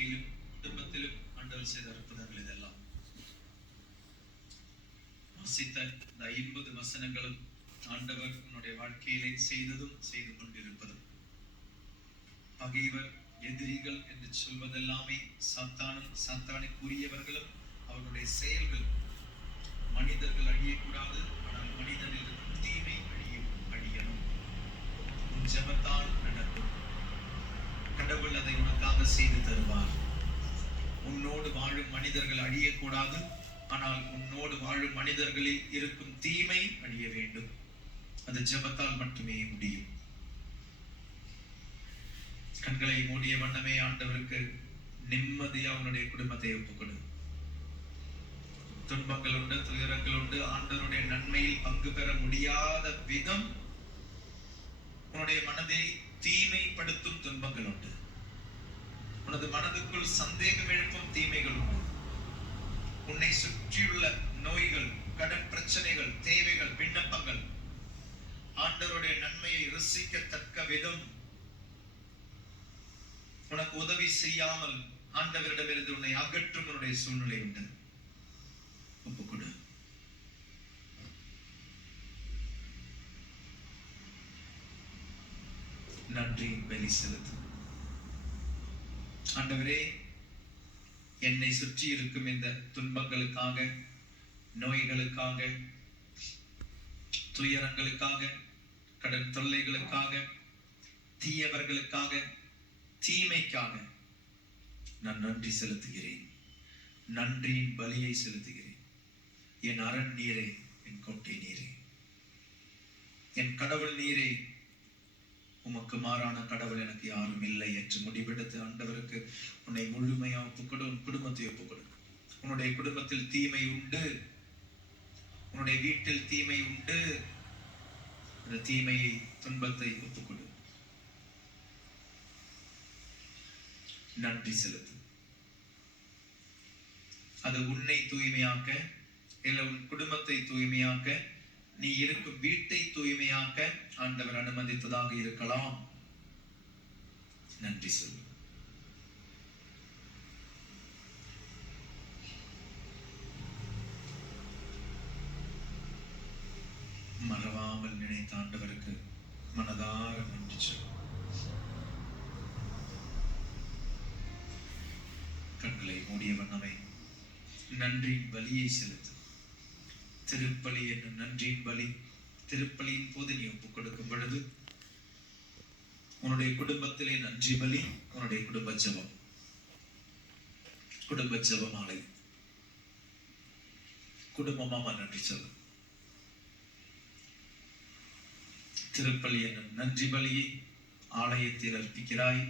வாழ்க்கையிலும் குடும்பத்திலும் ஆண்டவர் செய்த அற்புதங்கள் இதெல்லாம். வாசித்த இந்த 50 வசனங்களும் ஆண்டவர் உன்னுடைய வாழ்க்கையிலே செய்ததும் செய்து கொண்டிருப்பதும். பகைவர், எதிரிகள் என்று சொல்வதெல்லாமே சாத்தானும் சாத்தானுக்குரியவர்களும் அவருடைய செயல்கள். மனிதர்கள் அழியக்கூடாது, ஆனால் மனிதனில் தீமை அழியணும். ஜெபத்தால் நடக்கும். கடவுள் அதை உனக்காக செய்து தருவார். உன்னோடு வாழும் மனிதர்கள் அழியக்கூடாது, ஆனால் உன்னோடு வாழும் மனிதர்களில் இருக்கும் தீமை அழிய வேண்டும். அது ஜெபத்தால் மட்டுமே முடியும். கண்களை மூடிய வண்ணமே ஆண்டவருக்கு நிம்மதியா உன்னுடைய குடும்பத்தை ஒப்புக்கொடு. துன்பங்கள் உண்டு, துயரங்கள் உண்டு. ஆண்டவருடைய நன்மையில் பங்கு பெற முடியாத விதம் உன்னுடைய மனதை தீமைப்படுத்தும் துன்பங்கள் உண்டு. உனது மனதுக்குள் சந்தேகம் எழுப்பும் தீமைகள் உண்டு. உன்னை சுற்றியுள்ள நோய்கள், கடன் பிரச்சனைகள், தேவைகள், விண்ணப்பங்கள் ஆண்டவருடைய நன்மையை ருசிக்கத்தக்க விதம் உனக்கு உதவி செய்யாமல் ஆண்டவரிடமிருந்து உன்னை அகற்றும் உன்னுடைய சூழ்நிலை உண்டு. ஒப்புக்கொடு. நன்றி பலி செலுத்து. ஆண்டவரே, என்னை சுற்றி இருக்கும் இந்த துன்பங்களுக்காக, நோய்களுக்காக, துயரங்களுக்காக, கடன் தொல்லைகளுக்காக, தீயவர்களுக்காக, தீமைக்காக நான் நன்றி செலுத்துகிறேன். நன்றியின் பலியை செலுத்துகிறேன். என் அரண் நீரே, என் கோட்டை நீரே, என் கடவுள் நீரே. உமக்கு மாறான கடவுள் எனக்கு யாரும் இல்லை என்று முடிவெடுத்து ஆண்டவருக்கு உன்னை முழுமையா ஒப்புக்கொடு. உன் குடும்பத்தை ஒப்புக்கொடு. உன்னுடைய குடும்பத்தில் தீமை உண்டு, உன்னுடைய வீட்டில் தீமை உண்டு. அந்த தீமையை, துன்பத்தை ஒப்புக்கொடு. நன்றி செலுத்து. அது உன்னை தூய்மையாக்க, இல்ல உன் குடும்பத்தை தூய்மையாக்க, நீ இருக்கும் வீட்டை தூய்மையாக்க ஆண்டவர் அனுமதித்ததாக இருக்கலாம். நன்றி சொல்லு. மறவாமல் நினைத்த ஆண்டவருக்கு மனதார நன்றி சொல்லு. கண்களை மூடிய வண்ணமே நன்றியின் பலியை செலுத்து. திருப்பலி என்னும் நன்றியின் பலி. திருப்பலியின் போது நீ ஒப்புக் கொடுக்கும் பொழுது உன்னுடைய குடும்பத்திலே நன்றி பலி, உன்னுடைய குடும்ப ஜெபம், குடும்ப ஜெபமாலை, குடும்பமா நன்றி சொல்லும். திருப்பலி என்னும் நன்றி பலியை ஆலயத்தில் அர்ப்பிக்கிறாய்.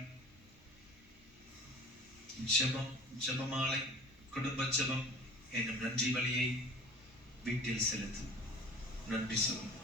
ஜெபம், ஜெபமாலை, குடும்ப ஜெபம் என்னும் நன்றி பலியை வீட்டில் செலுத்து. நன்றி சொல்லும்.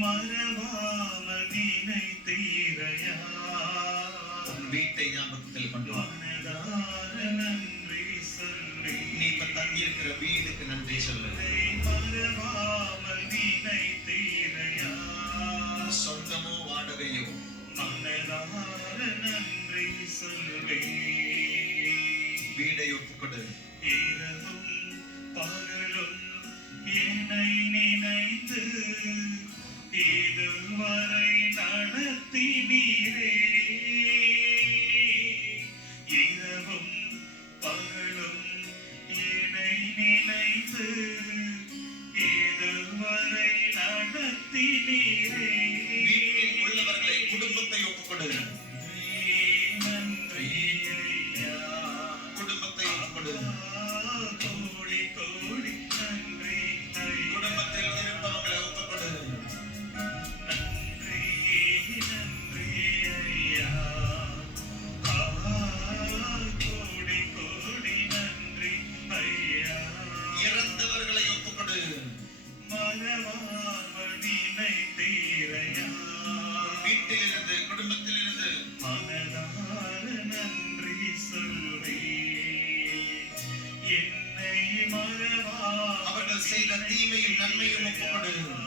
மறவாமல் நினைத்தீரையா, உன் வீட்டை ஞாபகத்தில் கொண்டு வா. நன்றி சொல்லி நீ இப்ப தங்கி இருக்கிற வீடுக்கு நன்றி சொல்லு. மறவாமல் நினைத்தீரையா, சொந்தமோ வாடகையோ மனதார நன்றி சொல்லி வீடை ஒப்புக்கொடு. இரவும் பகலும் என்னை நினைத்து இதுவரை நடத்தினீரே. இரவும் பகலும் என்னை நினைத்து இதுவரை நடத்தினீரே. வீட்டில் உள்ளவர்களை, குடும்பத்தை ஒப்புக்கொடு. நன்றி ஐயா, குடும்பத்தை ஒப்புக்கொடு. கோடி கோடி நன்றி ஐயா. குடும்பத்தில் இருப்பவர்களை ஒப்புக்கொடு. நன்றி நன்றி ஐயா, கோடி கோடி நன்றி ஐயா. இறந்தவர்களை ஒப்புக்கொடு. மறவாமல் நினைத்தீரையா, நன்மையும் ஒப்புக்கொடு.